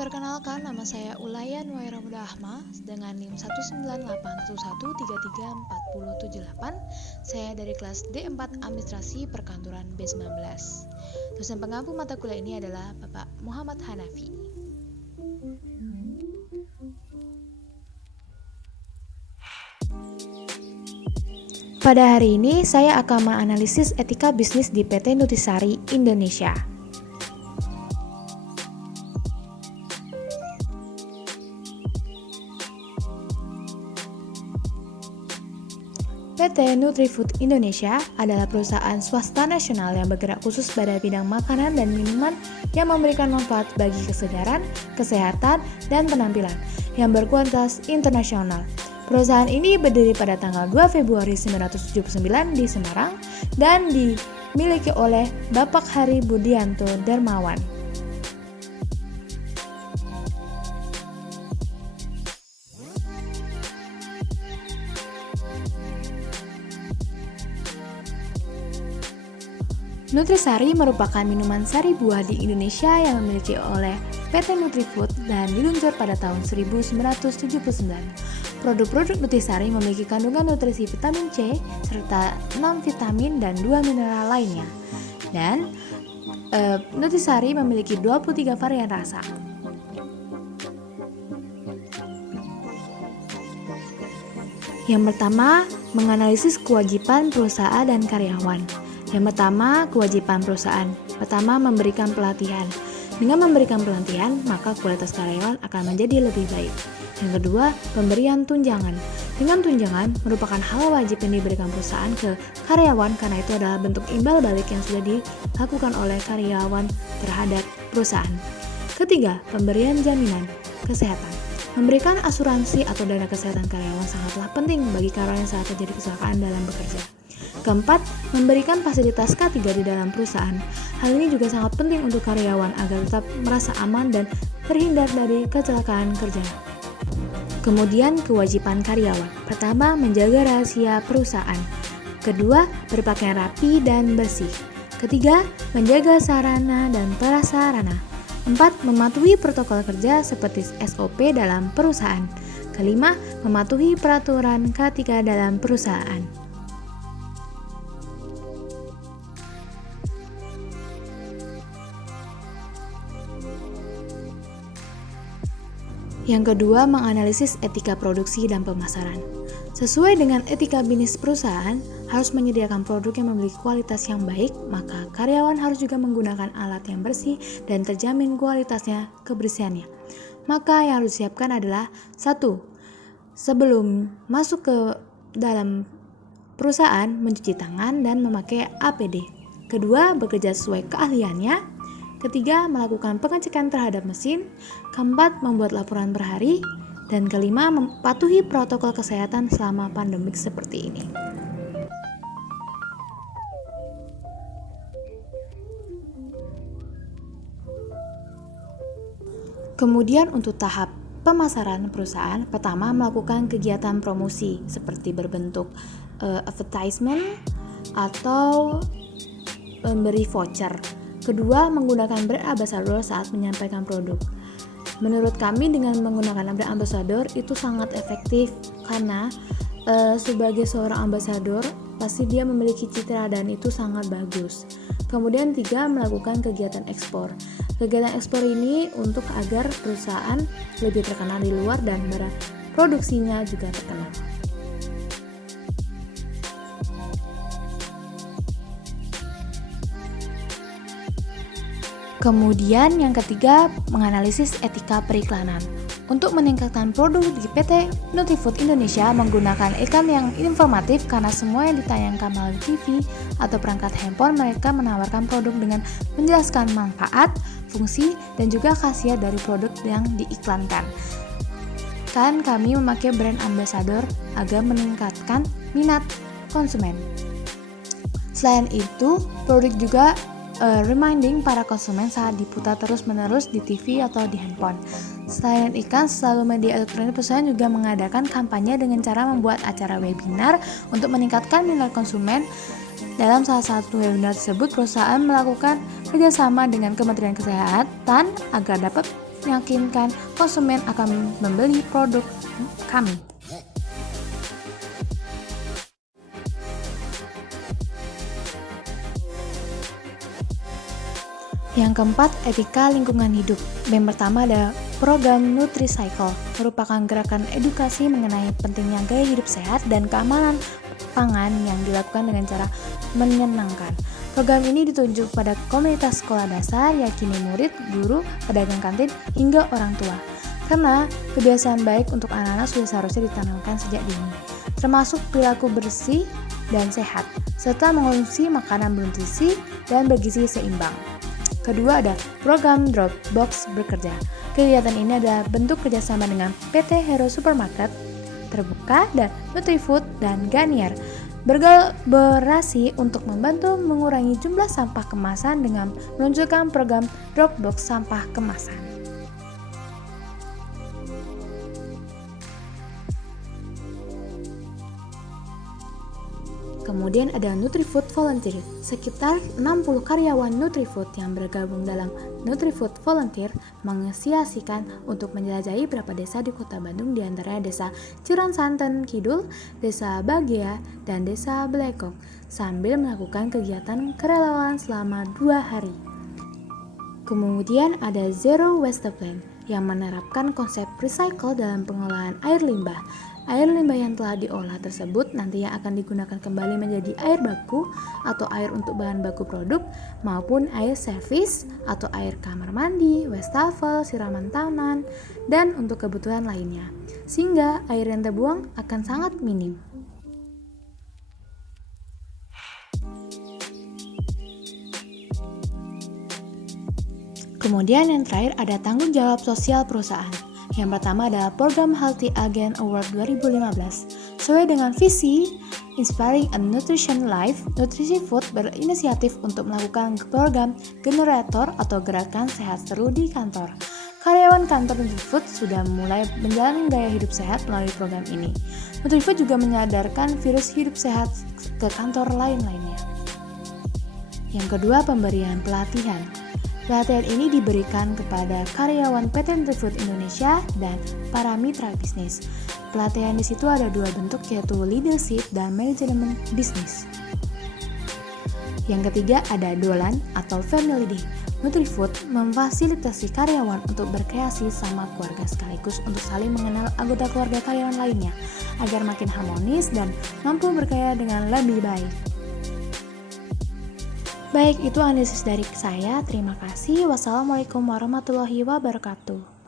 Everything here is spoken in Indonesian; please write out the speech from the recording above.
Perkenalkan, nama saya Ulaya Nuaira Muda Ahma dengan NIM 19811334078. Saya dari kelas D4 Administrasi Perkantoran B19. Dosen pengampu mata kuliah ini adalah Bapak Muhammad Hanafi. Pada hari ini saya akan menganalisis etika bisnis di PT Nutrisari Indonesia. PT Nutrifood Indonesia adalah perusahaan swasta nasional yang bergerak khusus pada bidang makanan dan minuman yang memberikan manfaat bagi kesegaran, kesehatan, dan penampilan yang berkualitas internasional. Perusahaan ini berdiri pada tanggal 2 Februari 1979 di Semarang dan dimiliki oleh Bapak Hari Budianto Darmawan. Nutrisari merupakan minuman sari buah di Indonesia yang dimiliki oleh PT Nutrifood dan diluncur pada tahun 1979. Produk-produk Nutrisari memiliki kandungan nutrisi vitamin C serta 6 vitamin dan 2 mineral lainnya. Dan Nutrisari memiliki 23 varian rasa. Yang pertama, menganalisis kewajiban perusahaan dan karyawan. Yang pertama, kewajiban perusahaan. Pertama, memberikan pelatihan. Dengan memberikan pelatihan, maka kualitas karyawan akan menjadi lebih baik. Yang kedua, pemberian tunjangan. Dengan tunjangan merupakan hal wajib yang diberikan perusahaan ke karyawan karena itu adalah bentuk imbal balik yang sudah dilakukan oleh karyawan terhadap perusahaan. Ketiga, pemberian jaminan kesehatan. Memberikan asuransi atau dana kesehatan karyawan sangatlah penting bagi karyawan yang saat terjadi kecelakaan dalam bekerja. Keempat, memberikan fasilitas K3 di dalam perusahaan. Hal ini juga sangat penting untuk karyawan agar tetap merasa aman dan terhindar dari kecelakaan kerja. Kemudian, kewajiban karyawan. Pertama, menjaga rahasia perusahaan. Kedua, berpakaian rapi dan bersih. Ketiga, menjaga sarana dan prasarana. Empat, mematuhi protokol kerja seperti SOP dalam perusahaan. Kelima, mematuhi peraturan K3 dalam perusahaan. Yang kedua, menganalisis etika produksi dan pemasaran. Sesuai dengan etika bisnis perusahaan, harus menyediakan produk yang memiliki kualitas yang baik, maka karyawan harus juga menggunakan alat yang bersih dan terjamin kualitasnya, kebersihannya. Maka yang harus disiapkan adalah 1. Sebelum masuk ke dalam perusahaan, mencuci tangan dan memakai APD. Kedua, bekerja sesuai keahliannya. Ketiga, melakukan pengecekan terhadap mesin. Keempat, membuat laporan per hari. Dan kelima, mematuhi protokol kesehatan selama pandemik seperti ini. Kemudian untuk tahap pemasaran perusahaan, pertama melakukan kegiatan promosi seperti berbentuk advertisement atau memberi voucher. Kedua, menggunakan brand ambassador saat menyampaikan produk. Menurut kami dengan menggunakan brand ambassador itu sangat efektif karena sebagai seorang ambassador pasti dia memiliki citra dan itu sangat bagus. Kemudian 3, melakukan kegiatan ekspor. Kegiatan ekspor ini untuk agar perusahaan lebih terkenal di luar dan produksinya juga terkenal. Kemudian yang ketiga, menganalisis etika periklanan. Untuk meningkatkan produk di PT Nutrifood Indonesia menggunakan iklan yang informatif karena semua yang ditayangkan melalui TV atau perangkat handphone, mereka menawarkan produk dengan menjelaskan manfaat, fungsi, dan juga khasiat dari produk yang diiklankan. Kan kami memakai brand ambassador agar meningkatkan minat konsumen. Selain itu, produk juga reminding para konsumen saat diputar terus-menerus di TV atau di handphone. Selain iklan, selalu media elektronik perusahaan juga mengadakan kampanye dengan cara membuat acara webinar untuk meningkatkan minat konsumen. Dalam salah satu webinar tersebut, perusahaan melakukan kerjasama dengan Kementerian Kesehatan agar dapat meyakinkan konsumen akan membeli produk kami. Yang keempat, etika lingkungan hidup. Yang pertama ada program Nutri-Cycle, merupakan gerakan edukasi mengenai pentingnya gaya hidup sehat dan keamanan pangan yang dilakukan dengan cara menyenangkan. Program ini ditunjuk pada komunitas sekolah dasar, yakni murid, guru, pedagang kantin, hingga orang tua. Karena kebiasaan baik untuk anak-anak sudah seharusnya ditanamkan sejak dini, termasuk perilaku bersih dan sehat, serta mengonsumsi makanan bernutrisi dan bergizi seimbang. Kedua ada program Dropbox Bekerja. Kegiatan ini adalah bentuk kerjasama dengan PT Hero Supermarket Terbuka dan Nutrifood dan Garnier, berkolaborasi untuk membantu mengurangi jumlah sampah kemasan dengan meluncurkan program Dropbox Sampah Kemasan. Kemudian ada Nutrifood Volunteer. Sekitar 60 karyawan Nutrifood yang bergabung dalam Nutrifood Volunteer menginisiasikan untuk menjelajahi beberapa desa di Kota Bandung, di antaranya Desa Ciransanten Kidul, Desa Bagea, dan Desa Belekok, sambil melakukan kegiatan kerelawan selama 2 hari. Kemudian ada Zero Waste Plan yang menerapkan konsep recycle dalam pengelolaan air limbah. Air limbah yang telah diolah tersebut nantinya akan digunakan kembali menjadi air baku atau air untuk bahan baku produk, maupun air servis atau air kamar mandi, wastafel, siraman taman, dan untuk kebutuhan lainnya. Sehingga air yang terbuang akan sangat minim. Kemudian yang terakhir ada tanggung jawab sosial perusahaan. Yang pertama adalah program Healthy Again Award 2015. Sesuai dengan visi Inspiring a Nutrition Life, Nutrisifood berinisiatif untuk melakukan program generator atau gerakan sehat seru di kantor. Karyawan kantor Nutrifood sudah mulai menjalani gaya hidup sehat melalui program ini. Nutrifood juga menyadarkan virus hidup sehat ke kantor lain-lainnya. Yang kedua, pemberian pelatihan. Pelatihan ini diberikan kepada karyawan PT Nutrifood Indonesia dan para mitra bisnis. Pelatihan di situ ada 2 bentuk, yaitu leadership dan manajemen bisnis. Yang ketiga ada Dolan atau Family Day. Nutrifood memfasilitasi karyawan untuk berkreasi sama keluarga sekaligus untuk saling mengenal anggota keluarga karyawan lainnya agar makin harmonis dan mampu berkarya dengan lebih baik. Baik, itu analisis dari saya. Terima kasih. Wassalamualaikum warahmatullahi wabarakatuh.